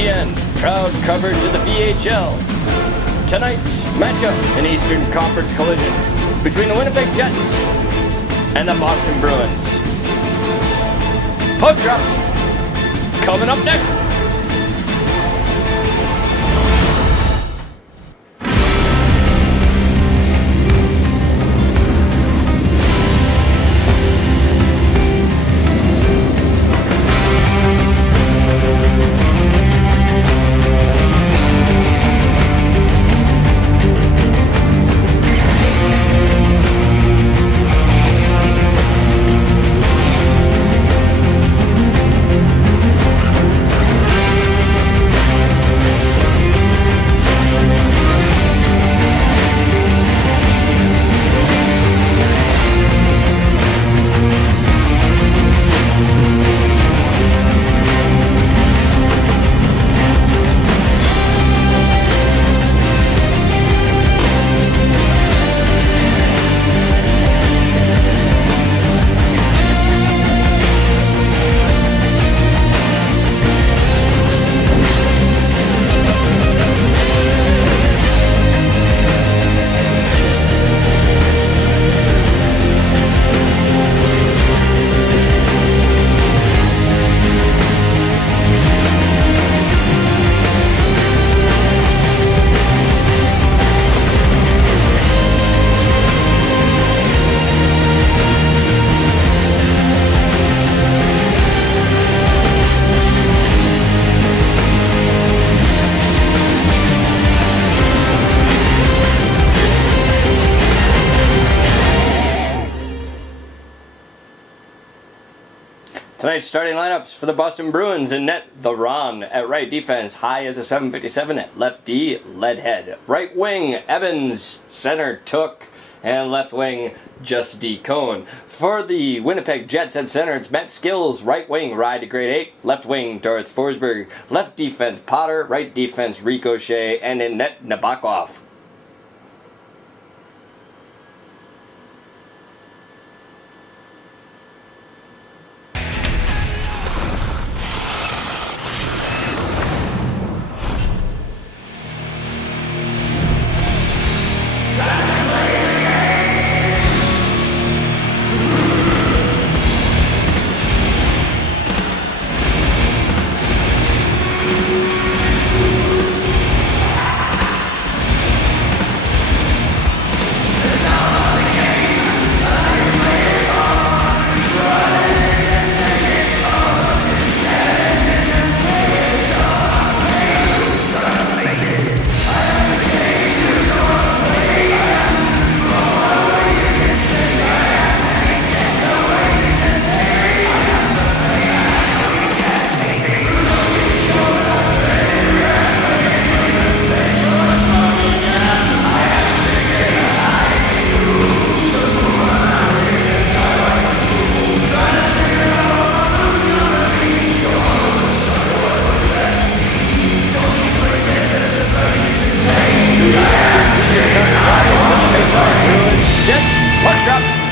VTN, proud coverage of the VHL. Tonight's matchup, an Eastern Conference collision between the Winnipeg Jets and the Boston Bruins. Puck drop coming up next. Tonight's starting lineups for the Boston Bruins: in net, the Ron. At right defense, high as a 757. At left D, Leadhead. Right wing, Evans. Center, Took. And left wing, Just D. Cohn. For the Winnipeg Jets at center, it's Matt Skills. Right wing, Ride to grade 8. Left wing, Darth Forsberg. Left defense, Potter. Right defense, Ricochet. And in net, Nabokov.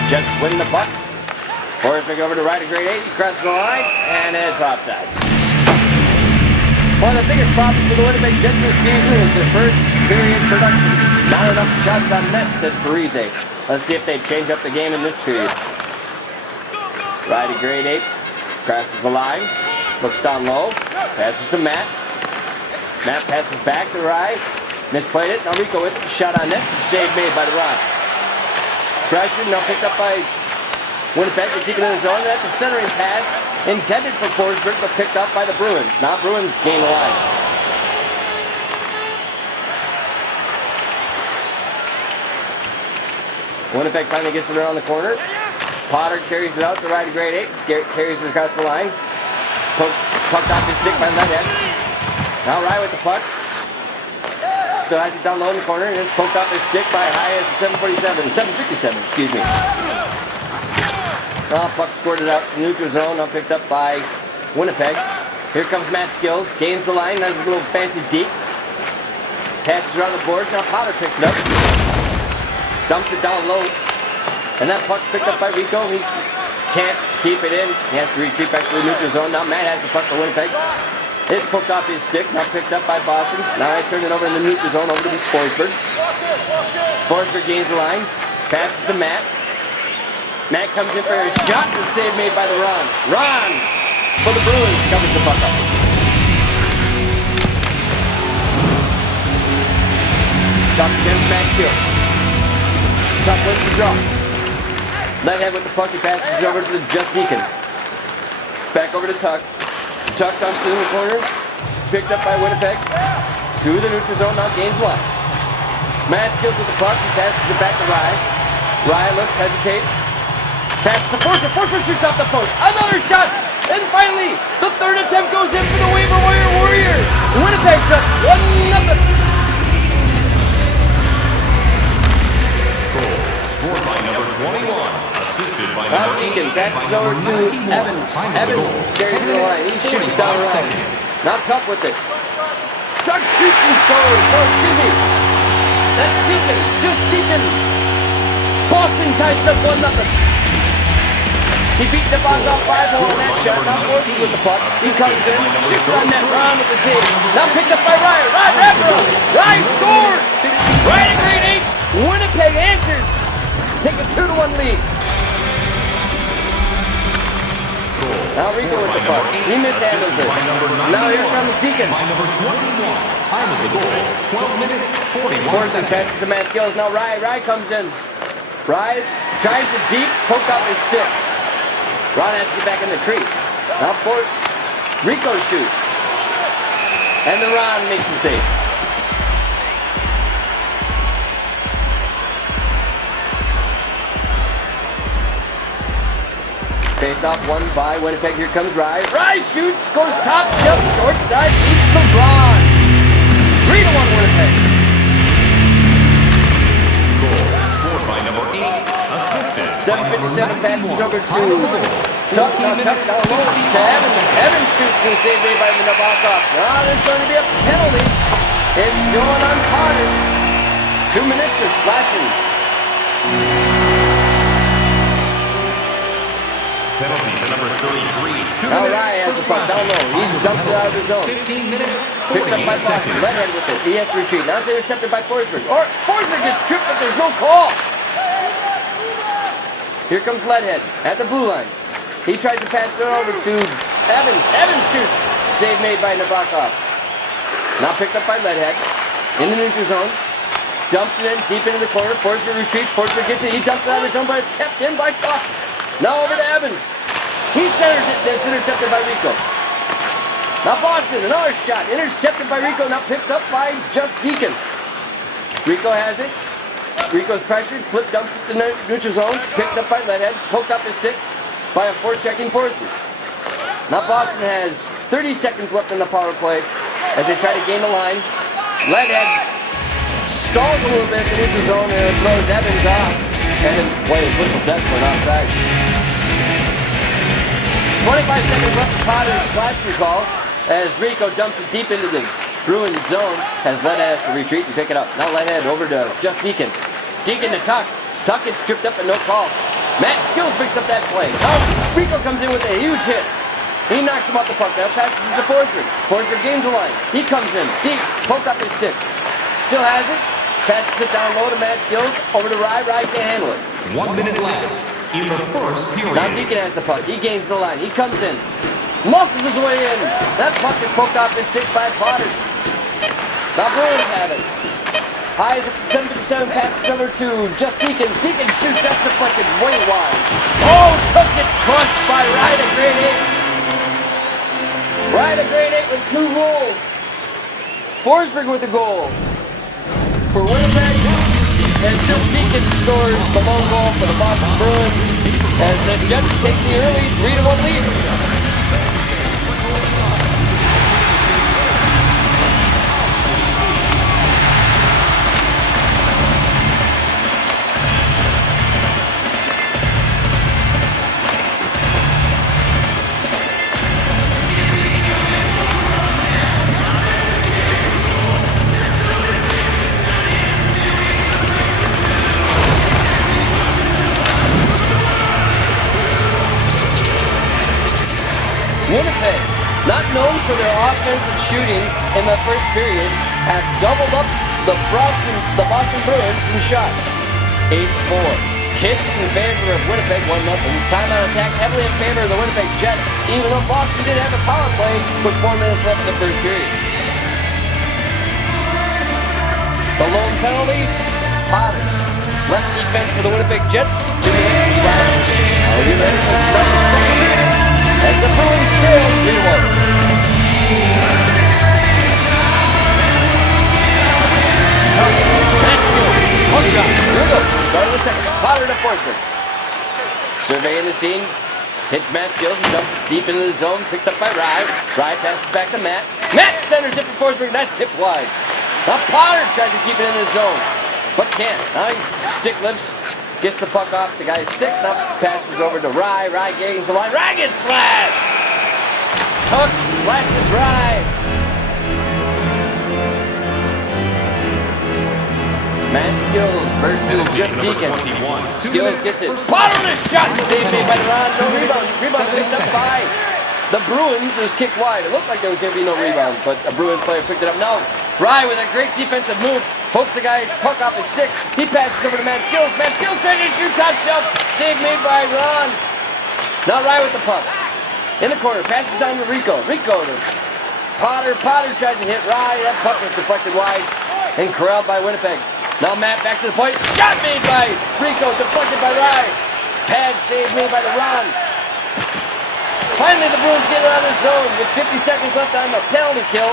Jets win the puck. Forsberg over to right of grade 8. He crosses the line, and it's offsides. One of the biggest problems for the Winnipeg Jets this season was their first period production. Not enough shots on net, said Parise. Let's see if they change up the game in this period. Right of grade 8. Crosses the line. Looks down low. Passes to Matt. Matt passes back to Rye. Misplayed it. Now Rico with it. Shot on net. Save made by the Ron. Crashford now picked up by Winnipeg. They keep it in the zone. That's a centering pass intended for Forsberg, but picked up by the Bruins. Now Bruins gain the line. Winnipeg finally gets it around the corner. Potter carries it out to right of grade 8. Carries it across the line. Pucked off his stick by Leadhead. Now Rye with the puck. Still has it down low in the corner, and it's poked off his stick by high as a 757, excuse me. Well, puck squirted out in neutral zone, now picked up by Winnipeg. Here comes Matt Skills, gains the line, has a little fancy deep. Passes around the board, now Potter picks it up. Dumps it down low. And that puck's picked up by Rico. He can't keep it in. He has to retreat back to the neutral zone. Now Matt has the puck for Winnipeg. It's poked off his stick, now picked up by Boston. Now I turn it over in the neutral zone, over to Forsberg. Forsberg gains the line, passes to Matt. Matt comes in for a shot, and save made by the Ron. Ron, for the Bruins, covers the puck up. Tuck against Matt Skills. Tuck wins the draw. Leadhead with the puck, he passes over to Just Deacon. Back over to Tuck. Tuck dumps it in the corner. Picked up by Winnipeg. Through the neutral zone, now gains line. Matt Skills with the puck, he passes it back to Rye. Rye looks, hesitates. Passes to Forsberg. Forsberg shoots off the post. Another shot! And finally, the third attempt goes in for the waiver wire Warrior. Winnipeg's up 1-0. Scored by number 21. Assisted by Now number Deacon passes over to Evans. Evans carries to the line. He shoots it down the line. Now Tuck with it. Tuck shoots and scores. No, excuse me. That's Deacon. Just Deacon. Boston ties it up 1-0. He beat the box off 5-0 on that shot. Now Forsberg with the puck. He comes in, shoots it on net. Ron with the save. Now picked up by Rye. Rye wrapper up. Rye scores. Rye to grade 8. Winnipeg answers. Take a 2-1 lead. Now Rico with the puck. He mishandles it. Now here comes Deacon. Time of the goal, 12 minutes, 41 Forsberg seconds. passes to Matt Skills. Now Rye comes in. Rye tries to deep, poked off his stick. Ron has to get back in the crease. Now Rico shoots. And the Ron makes the save. Face off won by Winnipeg. Here comes Rye. Rye shoots, goes top shelf, short side, beats the Ron. It's 3-1 Winnipeg. Goal scored by number 8. Assisted. 7:57 passes over to Tuck. Now Tuck down low to Evans. Evans shoots and save made by Nabokov. Now there's going to be a penalty. It's going unpotted. 2 minutes for slashing. Penalty to number 33. Now Rye has the puck down low. He dumps it out of the zone. 15 minutes, Picked up by 48 Boston. seconds. Leadhead with it. He has to retreat. Now it's intercepted by Forsberg. Or Forsberg gets tripped, but there's no call. Here comes Leadhead at the blue line. He tries to pass it over to Evans. Evans shoots. Save made by Nabokov. Now picked up by Leadhead. In the neutral zone. Dumps it in deep into the corner. Forsberg retreats. Forsberg gets it. He dumps it out of the zone, but it's kept in by Tuck. Now over to Evans. He centers it. That's intercepted by Rico. Now Boston. Another shot. Intercepted by Rico. Now picked up by Just Deacon. Rico has it. Rico's pressured, flip dumps it to the neutral zone, picked up by Leadhead, poked off his stick by a forechecking Forsberg. Now Boston has 30 seconds left in the power play as they try to gain the line. Leadhead stalls a little bit in the neutral zone and throws Evans off, and then play is whistled dead for an offside. 25 seconds left to Potter's slashing call as Rico dumps it deep into the Bruins zone as Leadhead has to retreat and pick it up. Now Leadhead over to Just Deacon. Deacon to Tuck. Tuck gets tripped up and no call. Matt Skills picks up that play. Now Rico comes in with a huge hit. He knocks him off the puck. Now passes it to Forsberg. Forsberg gains the line. He comes in. Deeks poked up his stick. Still has it. Passes it down low to Matt Skills. Over to Rye. Rye can't handle it. 1 minute left in the first period. Now Deacon has the puck. He gains the line. He comes in. Muscles his way in. That puck is poked off his stick by Potter. Now Bruins have it. High is 7:57, passes over to Just Deacon. Deacon shoots, that's deflected way wide. Oh, Tuck gets crushed by Rye to grade 8. Rye to grade 8 with 2 goals. Forsberg with the goal for Winnipeg. And Just Deacon scores the lone goal for the Boston Bruins as the Jets take the early 3-1 lead. Winnipeg not known for their offensive shooting in the first period, have doubled up the Boston Bruins in shots. 8-4. Hits in favor of Winnipeg, 1-0. Timeout attack heavily in favor of the Winnipeg Jets, even though Boston did have a power play with 4 minutes left in the first period. The lone penalty, Potter. Left defense for the Winnipeg Jets, 2 minutes left. I'll be ready for the second period as the Bruins trail 3-1. Hook drop. Here we go. Start of the second. Potter to Forsberg. Surveying the scene. Hits Matt Skills and dumps it deep into the zone. Picked up by Rye. Rye passes back to Matt. Matt centers it for Forsberg. That's tipped wide. Now Potter tries to keep it in the zone, but can't. Now he stick lifts. Gets the puck off the guy's stick. Now passes over to Rye. Rye gains the line. Rye gets slashed. Tuck slashes Rye. Matt Skills versus just Deacon. Skills gets it. Potter with a shot. Saved made by Ron. No rebound. Rebound picked up by the Bruins. It was kicked wide. It looked like there was going to be no rebound, but a Bruins player picked it up. No. Rye with a great defensive move. Pokes the guy's puck off his stick. He passes over to Matt Skills. Matt Skills trying to shoot top shelf. Save made by Ron. Now Rye with the puck. In the corner. Passes down to Rico. Rico to Potter. Potter tries to hit Rye. That puck was deflected wide and corralled by Winnipeg. Now Matt back to the point. Shot made by Rico. Deflected by Rye. Pad save made by the Ron. Finally the Bruins get it out of the zone with 50 seconds left on the penalty kill.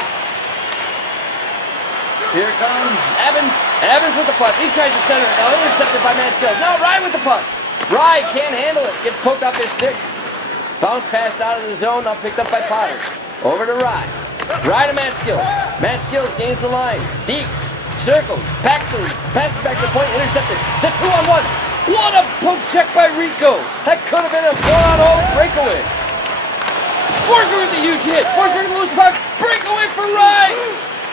Here comes Evans. Evans with the puck. He tries to center it. Now intercepted by Matt Skills. Now Rye with the puck. Rye can't handle it. Gets poked off his stick. Bounce passed out of the zone. Now picked up by Potter. Over to Rye. Rye to Matt Skills. Matt Skills gains the line. Deeks. Circles. Passes back to the point. Intercepted. It's a 2-on-1. What a poke check by Rico. That could have been a 1-on-0 breakaway. Forsberg with a huge hit. Forsberg with the loose puck. Breakaway for Rye.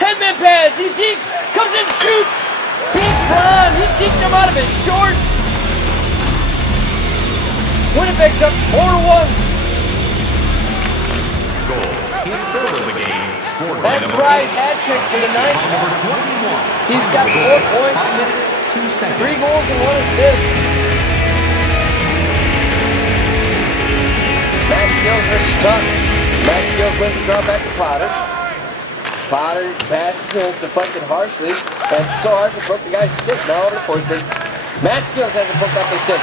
Headman pass. He deeks. Comes in, shoots. Beats Ron. He deked him out of his shorts. Winnipeg's up 4-1. Goal. His third of the game. That's Rye's hat trick for the night. He's got 4 points, 3 goals and 1 assist. Matt Skills are stuck. Matt Skills wins the draw back to Potter. Potter passes and it's deflected harshly. And so harsh it broke the guy's stick. Now over to Forsberg. Matt Skills has it poked off his stick.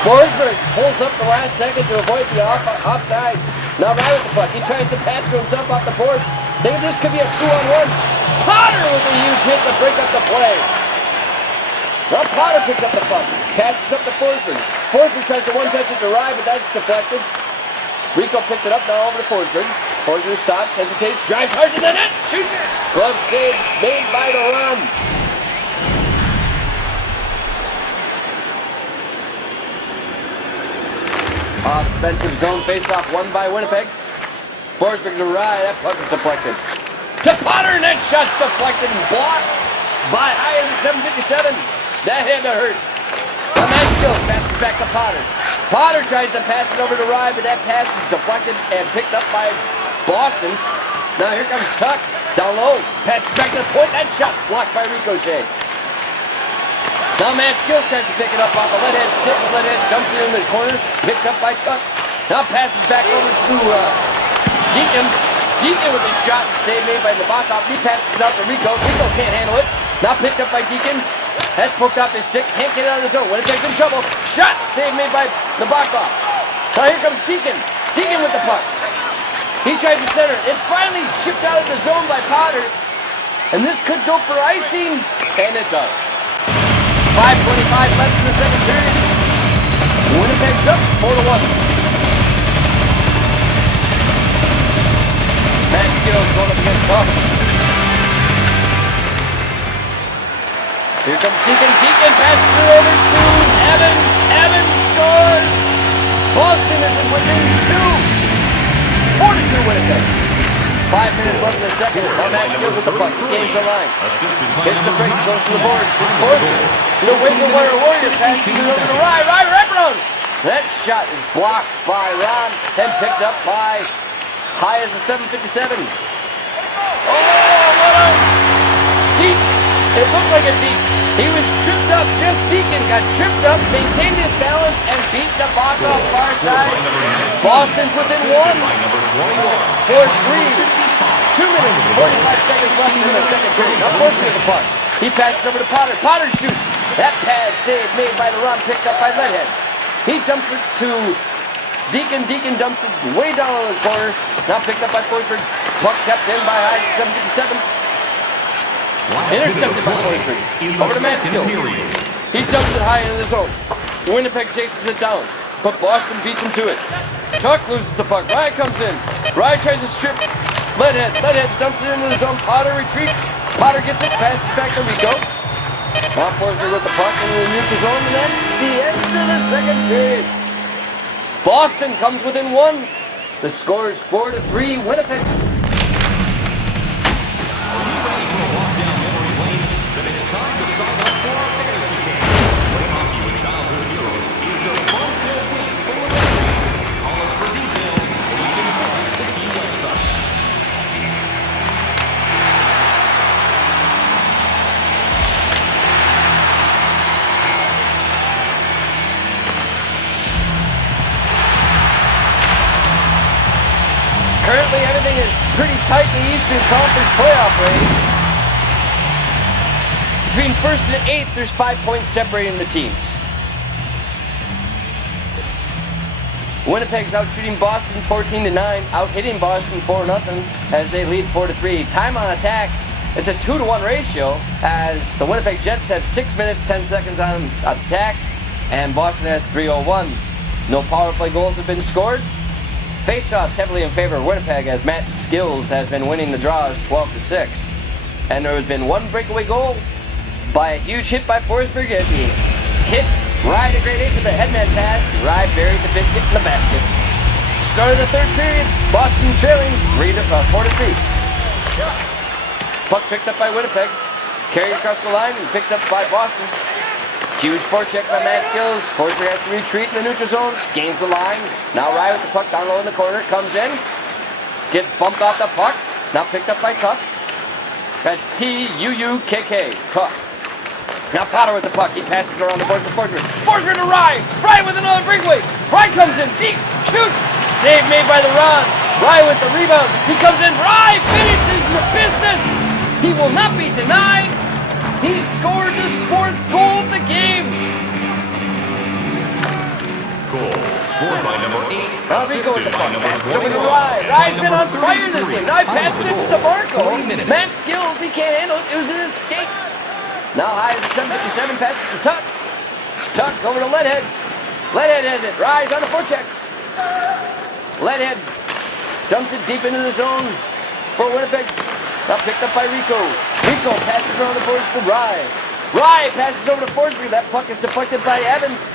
Forsberg pulls up the last second to avoid the offsides. Now Rye with the puck. He tries to pass to himself off the boards. Think this could be a 2-on-1. Potter with a huge hit to break up the play. Now Potter picks up the puck. Passes up to Forsberg. Forsberg tries to one-touch it to Rye, but that's deflected. Rico picked it up, now over to Forsberg. Forsberg stops, hesitates, drives hard to the net, shoots. Glove save made by the Run. Offensive zone face-off won by Winnipeg. Forsberg to Rye, that puck is deflected. To Potter, and that shot's deflected and blocked by High at 7:57. That had to hurt. Now Matt Skills passes back to Potter. Potter tries to pass it over to Rye, but that pass is deflected and picked up by Boston. Now here comes Tuck. Down low. Passes back to the point. That shot blocked by Ricochet. Now Matt Skills tries to pick it up off a lead-head stick. The lead-head jumps it in the corner. Picked up by Tuck. Now passes back over to Deacon. Deacon with his shot. Save made by Nabokov. He passes out to Rico. Rico can't handle it. Now picked up by Deacon. That's poked off his stick. Can't get it out of the zone. Winnipeg's in trouble. Shot. Save made by Nabokov. Now here comes Deacon. Deacon with the puck. He tries to center it. It's finally chipped out of the zone by Potter. And this could go for icing. And it does. 5:25 left in the second period. Winnipeg's up 4-1. Matt Skills going up against Tuck. Here comes Deacon. Deacon passes it over to Evans. Evans scores. Boston is within 2. 4-2 Winnipeg. 5 minutes left in the second. Now Matt Skills with the puck. He gains the line. Hits the brakes, goes to the boards. It's Forsberg. The Waiver Warrior passes it over to Rye. Rye wraparound. That shot is blocked by Ron and picked up by High as a 757. Oh, what a deep. It looked like a deep. He was tripped up. Just Deacon got tripped up, maintained his balance, and beat the puck off far side. Boston's within 1. 4-3. 2 minutes, 45 seconds left in the second period. Now Forsberg with the puck. He passes over to Potter. Potter shoots. That pad save made by the run, picked up by Ledhead. He dumps it to Deacon. Deacon dumps it way down in the corner. Now picked up by Forsberg. Puck kept in by Eyes 757. Intercepted by Forsberg. Over to Matskill. He dumps it high into the zone. Winnipeg chases it down, but Boston beats him to it. Tuck loses the puck. Rye comes in. Rye tries to strip Ledhead. Ledhead dumps it into the zone. Potter retreats. Potter gets it. Passes back to Rico. Now Forsberg with the puck into the neutral zone, and that's the end of the second period. Boston comes within 1. The score is 4-3 Winnipeg. Currently, everything is pretty tight in the Eastern Conference playoff race. Between 1st and 8th, there's 5 points separating the teams. Winnipeg's out shooting Boston 14-9, out hitting Boston 4-0 as they lead 4-3. Time on attack, it's a 2-to-1 ratio as the Winnipeg Jets have 6 minutes, 10 seconds on attack, and Boston has 3:01. No power play goals have been scored. Face-offs heavily in favor of Winnipeg as Matt Skills has been winning the draws 12-6. And there has been one breakaway goal by a huge hit by Forsberg as he hit Rye to grade 8 with a headman pass. Rye buried the biscuit in the basket. Start of the third period, Boston trailing 4-3. Puck picked up by Winnipeg. Carried across the line and picked up by Boston. Huge forecheck by Matt Skills. Forsberg has to retreat in the neutral zone. Gains the line. Now Rye with the puck down low in the corner. Comes in. Gets bumped off the puck. Now picked up by Tuck. That's T-U-U-K-K. Tuck. Now Potter with the puck. He passes it around the boards to Forsberg. Forsberg to Rye. Rye with another breakaway. Rye comes in. Deeks shoots. Save made by the Ron. Rye with the rebound. He comes in. Rye finishes the business. He will not be denied. He scores his 4th goal of the game. Goal scored by number 8. Now Rico with the puck. Passes over to Rye. Rye's been on fire this game. Now he passes it to DeMarco. Matt Skills, he can't handle it. It was in his skates. Now high as a 757 passes to Tuck. Tuck over to Ledhead. Ledhead has it. Rye's on the forecheck. Ledhead dumps it deep into the zone for Winnipeg. Now picked up by Rico. Rico passes around the boards for Rye. Rye passes over to Forsberg. That puck is deflected by Evans.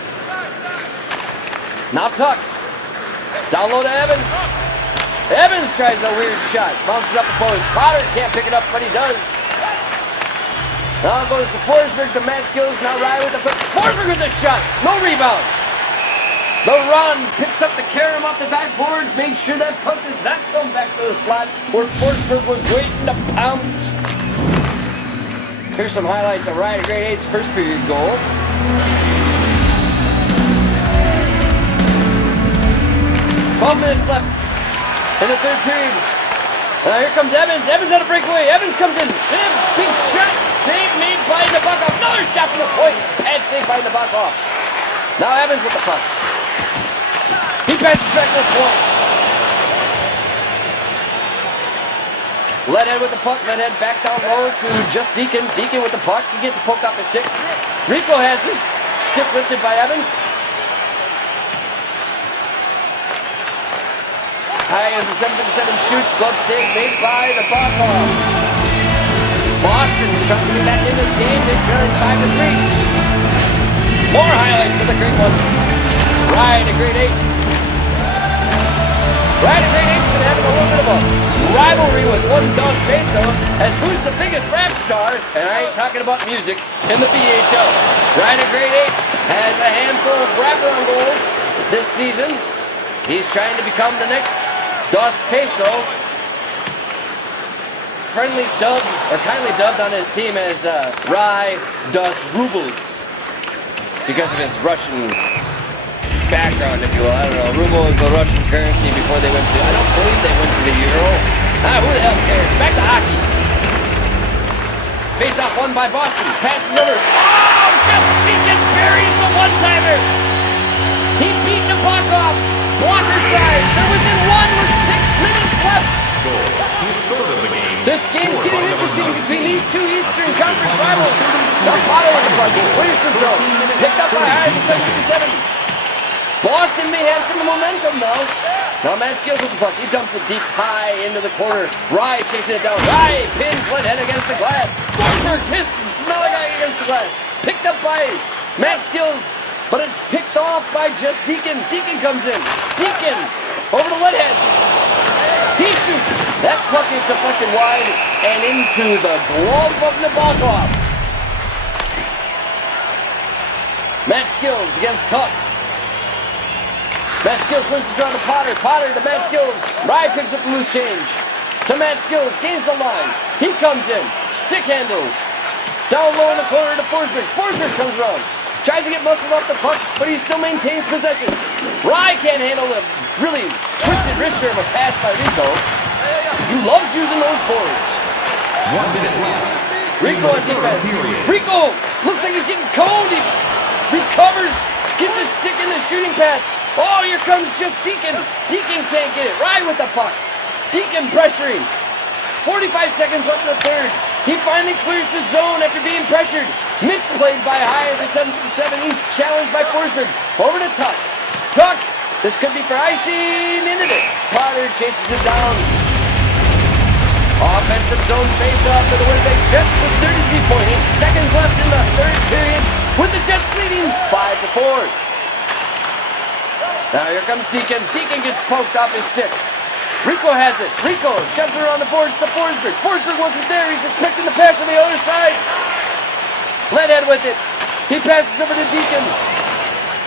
Now Tuck. Down low to Evans. Evans tries a weird shot. Bounces up the post. Potter can't pick it up, but he does. Now goes to Forsberg to Matt Skills. Now Rye with the puck. Forsberg with the shot. No rebound. The run picks up the carom off the backboards, made sure that puck does not come back to the slot where Forsberg was waiting to pounce. Here's some highlights of Rye to grade 8's first period goal. "12 minutes left in the third period. Now here comes Evans. Evans had a breakaway. Evans comes in. Big shot. Save made by Nabokov. Another shot from the point. Bad save by Nabokov. Now Evans with the puck. He passes back to the point. Ledhead with the puck. Ledhead back down low to just Deacon. Deacon with the puck. He gets poked off his stick. Rico has this stick lifted by Evans. High as a 757 shoots. Glove save made by the Nabokov. Boston's trying to get back in this game. They're trailing 5-3. More highlights of the great one. Rye to grade 8. Rye to grade 8's been having a little bit of a rivalry with one Dos Peso as who's the biggest rap star, and I ain't talking about music, in the VHL. Rye to grade 8 has a handful of wraparound goals this season. He's trying to become the next Dos Peso, friendly dubbed, or kindly dubbed on his team as Rye Dos Rubles, because of his Russian background, if you will. I don't know. Ruble is the Russian currency before they went to, I don't believe they went to the Euro. Who the hell cares? Back to hockey. Face off won by Boston. Passes over. Oh, just Deacon buries the one-timer. He beat the puck off. Blocker side. They're within one with 6 minutes left. This game's getting interesting between these two Eastern Conference rivals. Now Potter with the puck. He clears the zone. Picked up by Hayes at 7:57. Boston may have some momentum though. Now Matt Skills with the puck. He dumps it deep high into the corner. Rye chasing it down. Rye pins Leadhead against the glass. Forsberg pins another guy against the glass. Picked up by Matt Skills, but it's picked off by just Deacon. Deacon comes in. Deacon over to Leadhead. He shoots. That puck is deflected wide and into the glove of Nabokov. Matt Skills against Tuck. Matt Skills wins the draw to Potter. Potter to Matt Skills. Rye picks up the loose change. To Matt Skills. Gains the line. He comes in. Stick handles. Down low in the corner to Forsberg. Forsberg comes around. Tries to get muscle off the puck, but he still maintains possession. Rye can't handle the really twisted wrister of a pass by Rico. He loves using those boards. 1 minute left. Rico on defense. Rico looks like he's getting cold. He recovers. Gets his stick in the shooting path. Oh, here comes just Deacon. Deacon can't get it. Rye with the puck. Deacon pressuring. 45 seconds left in the third. He finally clears the zone after being pressured. Misplayed by Hayes at 7:57. He's challenged by Forsberg. Over to Tuck. Tuck. This could be for icing. Into this. Potter chases it down. Offensive zone face-off for the Winnipeg Jets with 33.8 seconds left in the third period, with the Jets leading 5-4. Now here comes Deacon. Deacon gets poked off his stick. Rico has it. Rico shoves it around the boards to Forsberg. Forsberg wasn't there. He's expecting the pass on the other side. Leadhead with it. He passes over to Deacon.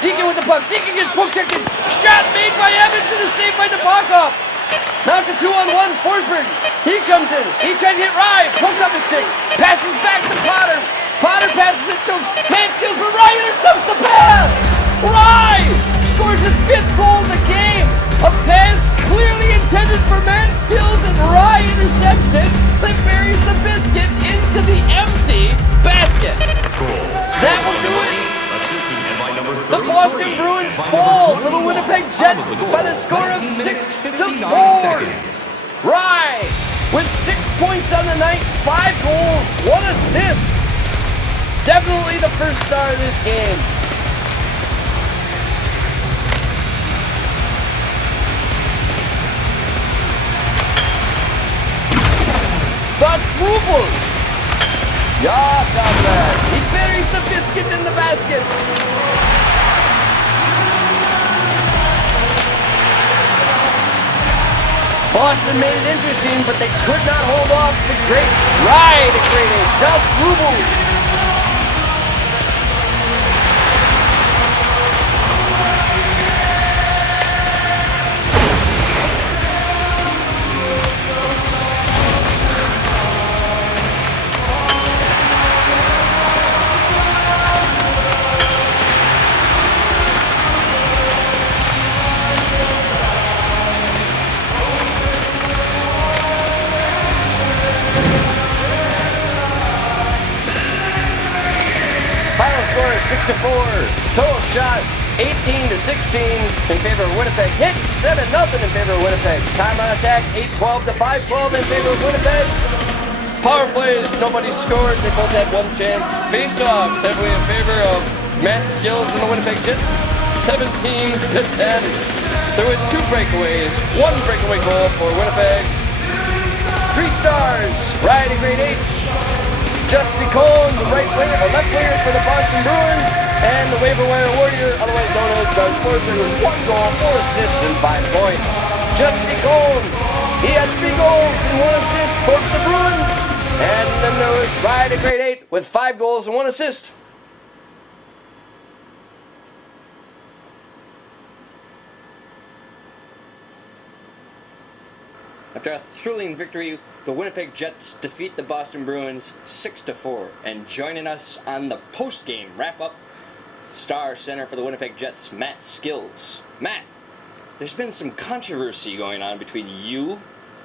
Deacon with the puck. Deacon gets poke checked. Shot made by Evans and a save by Nabokov. Now it's a 2-on-1. Forsberg. He comes in. He tries to hit Rye. Poked off his stick. Passes back to Potter. Potter passes it to Matt Skills, but Rye intercepts the pass. Rye scores his 5th goal of the game. A pass clearly intended for Matt Skills, and Rye intercepts it, then buries the biscuit into the empty basket. That will do it. The Boston Bruins fall to the Winnipeg Jets by the score of 6-4. Rye with 6 points on the night, 5 goals, 1 assist. Definitely the first star of this game. Das Rubel. Ja, comrade. He buries the biscuit in the basket. Boston made it interesting, but they could not hold off the great Rye to create a Das Rubel. Final score is 6-4. Total shots 18-16 in favor of Winnipeg. Hits 7-0 in favor of Winnipeg. Time on attack 8-12 to 5-12 in favor of Winnipeg. Power plays, nobody scored. They both had one chance. Face-offs heavily in favor of Matt Skills and the Winnipeg Jets. 17-10. There was 2 breakaways. 1 breakaway goal for Winnipeg. 3 stars. Rye to grade 8. Justin Cohn, the right winger, or left winger for the Boston Bruins, and the waiver wire warrior, otherwise known as Doug Forsberg, with 1 goal, 4 assists, and 5 points. Justin Cohn, he had 3 goals and 1 assist for the Bruins, and then there was Rye to grade 8 with 5 goals and 1 assist. After a thrilling victory, the Winnipeg Jets defeat the Boston Bruins 6-4. And joining us on the post-game wrap-up, star center for the Winnipeg Jets, Matt Skills. Matt, there's been some controversy going on between you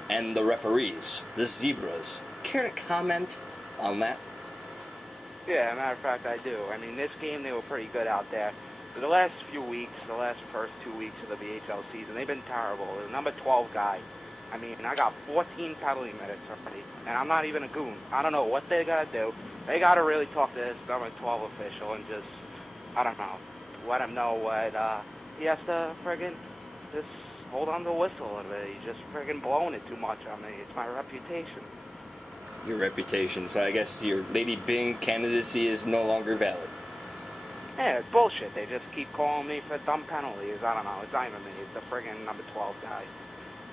and the referees, the Zebras. Care to comment on that? Yeah, matter of fact, I do. I mean, this game, they were pretty good out there. For the last few weeks, the last first 2 weeks of the BHL season, they've been terrible. The number 12 guy, I mean, I got 14 penalty minutes already, and I'm not even a goon. I don't know what they got to do. They got to really talk to this number 12 official and just, I don't know, let him know what he has to friggin' just hold on the whistle a little bit. He's just friggin' blowing it too much on me. It's my reputation. Your reputation, so I guess your Lady Bing candidacy is no longer valid. Yeah, it's bullshit. They just keep calling me for dumb penalties. I don't know. It's not even me. It's the friggin' number 12 guy.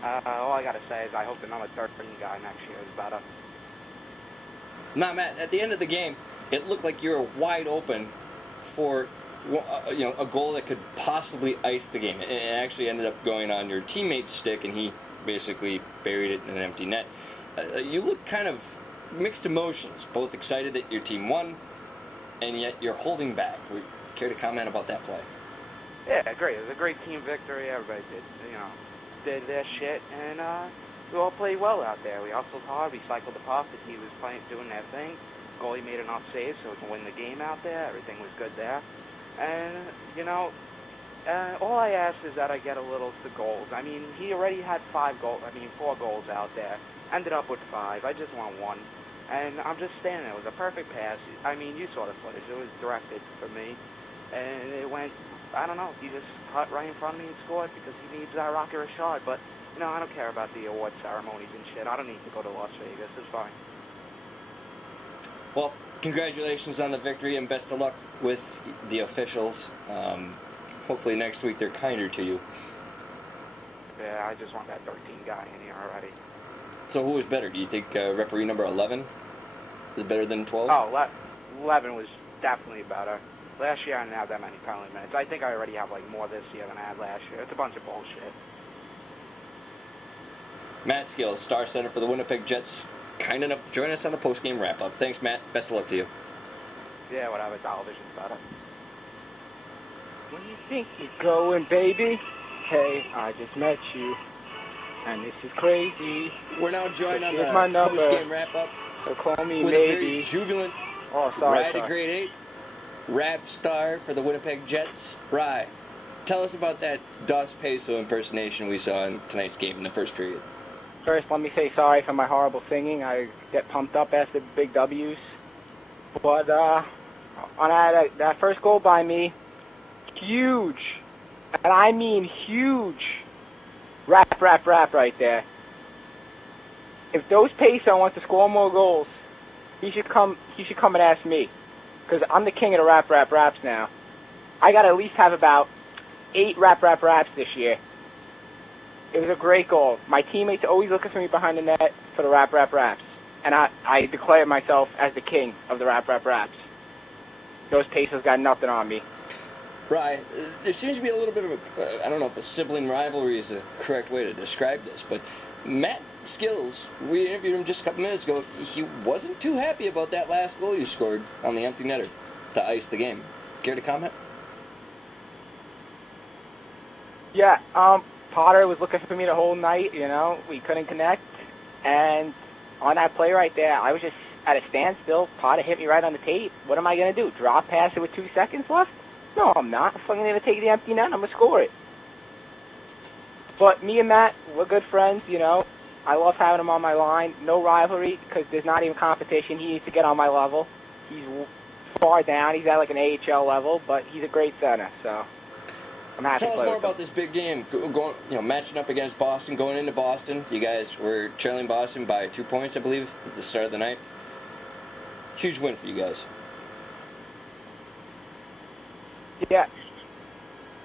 All I gotta say is I hope the number 13 guy next year is better. Now, Matt, at the end of the game, it looked like you were wide open for a goal that could possibly ice the game. It actually ended up going on your teammate's stick, and he basically buried it in an empty net. You look kind of mixed emotions, both excited that your team won, and yet you're holding back. Would you care to comment about that play? Yeah, great. It was a great team victory. Everybody did their shit, and we all played well out there. We hustled hard. We cycled the puck. The team was doing their thing. Goalie made enough saves so we can win the game out there. Everything was good there. And, all I ask is that I get a little the goals. I mean, he already had 4 goals out there. Ended up with 5. I just want 1. And I'm just standing there. It was a perfect pass. I mean, you saw the footage. It was directed for me. And it went, I don't know, he just cut right in front of me and scored because he needs that Rocket Richard. But, I don't care about the award ceremonies and shit. I don't need to go to Las Vegas. It's fine. Well, congratulations on the victory and best of luck with the officials. Hopefully next week they're kinder to you. Yeah, I just want that 13 guy in here already. So who is better? Do you think referee number 11 is better than 12? Oh, 11 was definitely better. Last year I didn't have that many penalty minutes. I think I already have more this year than I had last year. It's a bunch of bullshit. Matt Skills, star center for the Winnipeg Jets, kind enough to join us on the post-game wrap-up. Thanks, Matt. Best of luck to you. Yeah, whatever. Television's better. Where do you think you're going, baby? Hey, I just met you, and this is crazy. We're now joined on Here's my the number. post-game wrap-up So call me with a very maybe. jubilant Oh, sorry. Rye to grade 8, rap star for the Winnipeg Jets. Rye, tell us about that Dos Peso impersonation we saw in tonight's game in the first period. First, let me say sorry for my horrible singing. I get pumped up after big W's. But on that first goal by me, huge, and I mean huge, rap right there. If Dos Peso wants to score more goals, he should come and ask me, because I'm the king of the raps now. I got to at least have about 8 raps this year. It was a great goal. My teammates are always looking for me behind the net for the raps. And I declare myself as the king of the raps. Those Pesos got nothing on me. Rye, there seems to be a little bit of I don't know if a sibling rivalry is the correct way to describe this, but Matt Skills, we interviewed him just a couple minutes ago. He wasn't too happy about that last goal you scored on the empty netter to ice the game. Care to comment? Yeah, Potter was looking for me the whole night, we couldn't connect. And on that play right there, I was just at a standstill. Potter hit me right on the tape. What am I going to do? Drop pass it with 2 seconds left? No, I'm not. I'm fucking going to take the empty net. I'm going to score it. But me and Matt, we're good friends, I love having him on my line. No rivalry, because there's not even competition. He needs to get on my level. He's far down. He's at like an AHL level, but he's a great center, so I'm happy to Tell us play more with him. about this big game, matching up against Boston, going into Boston. You guys were trailing Boston by 2 points, I believe, at the start of the night. Huge win for you guys.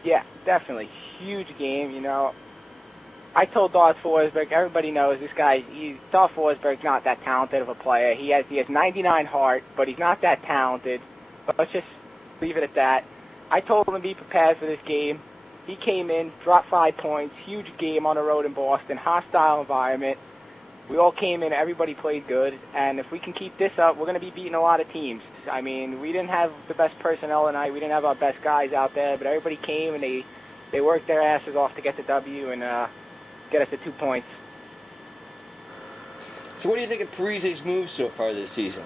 Yeah, definitely. Huge game, I told Dawes Forsberg, everybody knows this guy, Dawes Forsberg's not that talented of a player. He has 99 heart, but he's not that talented. But let's just leave it at that. I told him to be prepared for this game. He came in, dropped 5 points, huge game on the road in Boston, hostile environment. We all came in, everybody played good, and if we can keep this up, we're going to be beating a lot of teams. I mean, we didn't have the best personnel tonight, we didn't have our best guys out there, but everybody came and they worked their asses off to get the W and get us the 2 points. So what do you think of Parise's moves so far this season?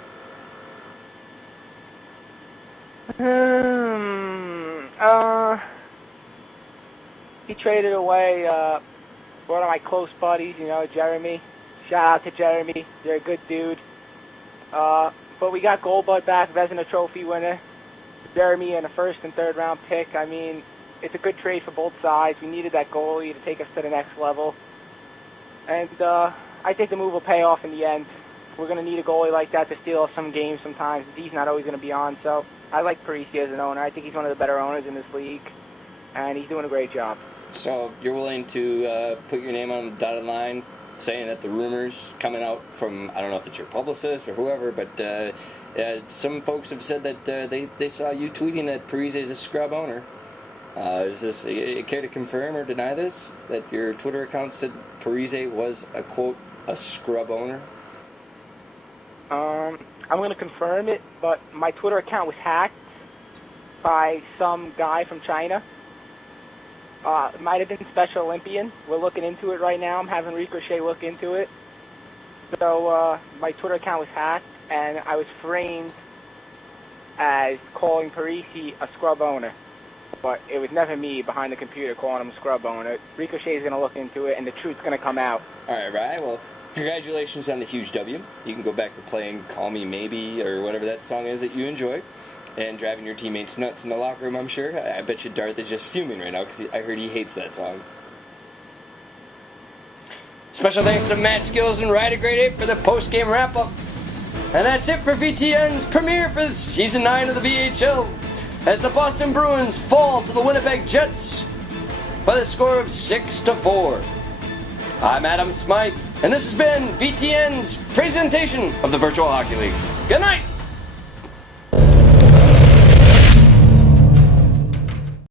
He traded away one of my close buddies, you know, Jeremy. Shout out to Jeremy. You're a good dude. But we got Goldbud back, Vezina Trophy winner. Jeremy and a first and third round pick. I mean, it's a good trade for both sides. We needed that goalie to take us to the next level. And I think the move will pay off in the end. We're going to need a goalie like that to steal us some games sometimes. He's not always going to be on. So I like Parise as an owner. I think he's one of the better owners in this league. And he's doing a great job. So you're willing to put your name on the dotted line, saying that the rumors coming out from, I don't know if it's your publicist or whoever, but some folks have said that they saw you tweeting that Parise is a scrub owner. Is this care to confirm or deny this? That your Twitter account said Parise was a quote a scrub owner? I'm going to confirm it, but my Twitter account was hacked by some guy from China. It might have been Special Olympian. We're looking into it right now. I'm having Ricochet look into it. So my Twitter account was hacked, and I was framed as calling Parise a scrub owner. But it was never me behind the computer calling him a scrub owner. Ricochet is going to look into it, and the truth's going to come out. All right, Ryan. Well, congratulations on the huge W. You can go back to playing Call Me Maybe or whatever that song is that you enjoy. And driving your teammates nuts in the locker room, I'm sure. I bet you Darth is just fuming right now because I heard he hates that song. Special thanks to Matt Skills and Ryder Grade 8 for the post-game wrap-up. And that's it for VTN's premiere for Season 9 of the VHL, as the Boston Bruins fall to the Winnipeg Jets by the score of 6-4. I'm Adam Smythe, and this has been VTN's presentation of the Virtual Hockey League. Good night!